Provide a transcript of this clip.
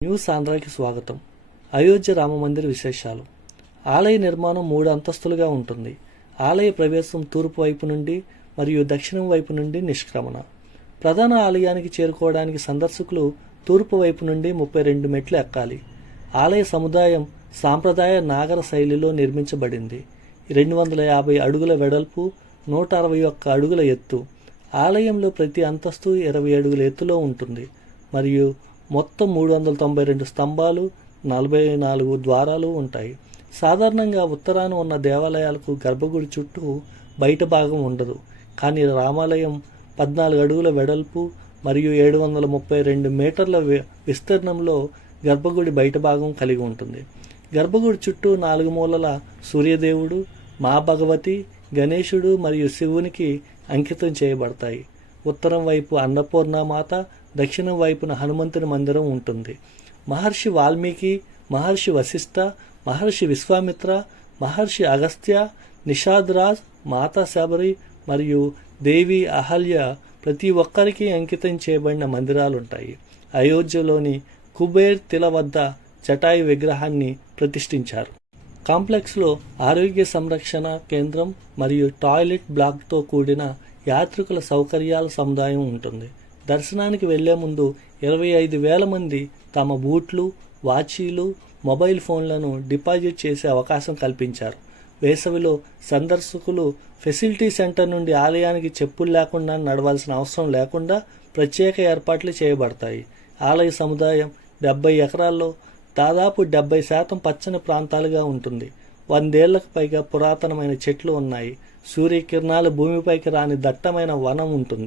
News ఆంధ్రాకి స్వాగతం. అయోధ్య రామమందిర విశేషాలు. ఆలయ నిర్మాణం 3 అంతస్తులుగా ఉంటుంది. ఆలయ ప్రవేశం తూర్పు వైపు నుండి మరియు దక్షిణం వైపు నుండి నిష్క్రమణ. ప్రధాన ఆలయానికి చేరుకోవడానికి సందర్శకులు తూర్పు వైపు నుండి 32 మెట్లు ఎక్కాలి. ఆలయ సముదాయం సాంప్రదాయ నాగర శైలిలో నిర్మించబడింది. 250 అడుగుల వెడల్పు, 161 అడుగుల ఎత్తు. ఆలయంలో ప్రతి అంతస్తు 20 అడుగుల ఎత్తులో ఉంటుంది మరియు మొత్తం 392 స్తంభాలు, 44 ద్వారాలు ఉంటాయి. సాధారణంగా ఉత్తరాన ఉన్న దేవాలయాలకు గర్భగుడి చుట్టూ బయట భాగం ఉండదు, కానీ రామాలయం 14 అడుగుల వెడల్పు మరియు 732 మీటర్ల విస్తీర్ణంలో గర్భగుడి బయట భాగం కలిగి ఉంటుంది. గర్భగుడి చుట్టూ 4 మూలల సూర్యదేవుడు, మా భగవతి, గణేశుడు మరియు శివునికి అంకితం చేయబడతాయి. ఉత్తరం వైపు అన్నపూర్ణమాత, దక్షిణం వైపున హనుమంతుని మందిరం ఉంటుంది. మహర్షి వాల్మీకి, మహర్షి వశిష్ఠ, మహర్షి విశ్వామిత్ర, మహర్షి అగస్త్య, నిషాద్ రాజ్, మాతా శబరి మరియు దేవి అహల్య ప్రతి ఒక్కరికి అంకితం చేయబడిన మందిరాలుంటాయి. అయోధ్యలోని కుబేర్ తిల వద్ద జటాయు విగ్రహాన్ని ప్రతిష్ఠించారు. కాంప్లెక్స్లో ఆరోగ్య సంరక్షణ కేంద్రం మరియు టాయిలెట్ బ్లాక్తో కూడిన యాత్రికుల సౌకర్యాల సముదాయం ఉంటుంది. దర్శనానికి వెళ్లే ముందు 25,000 మంది తమ బూట్లు, వాచీలు, మొబైల్ ఫోన్లను డిపాజిట్ చేసే అవకాశం కల్పించారు. వేసవిలో సందర్శకులు ఫెసిలిటీ సెంటర్ నుండి ఆలయానికి చెప్పులు లేకుండా నడవాల్సిన అవసరం లేకుండా ప్రత్యేక ఏర్పాట్లు చేయబడతాయి. ఆలయ సముదాయం 70 ఎకరాల్లో దాదాపు 70% పచ్చని ప్రాంతాలుగా ఉంటుంది. 100 ఏళ్లకు పైగా పురాతనమైన చెట్లు ఉన్నాయి. సూర్యకిరణాలు భూమిపైకి రాని దట్టమైన వనం ఉంటుంది.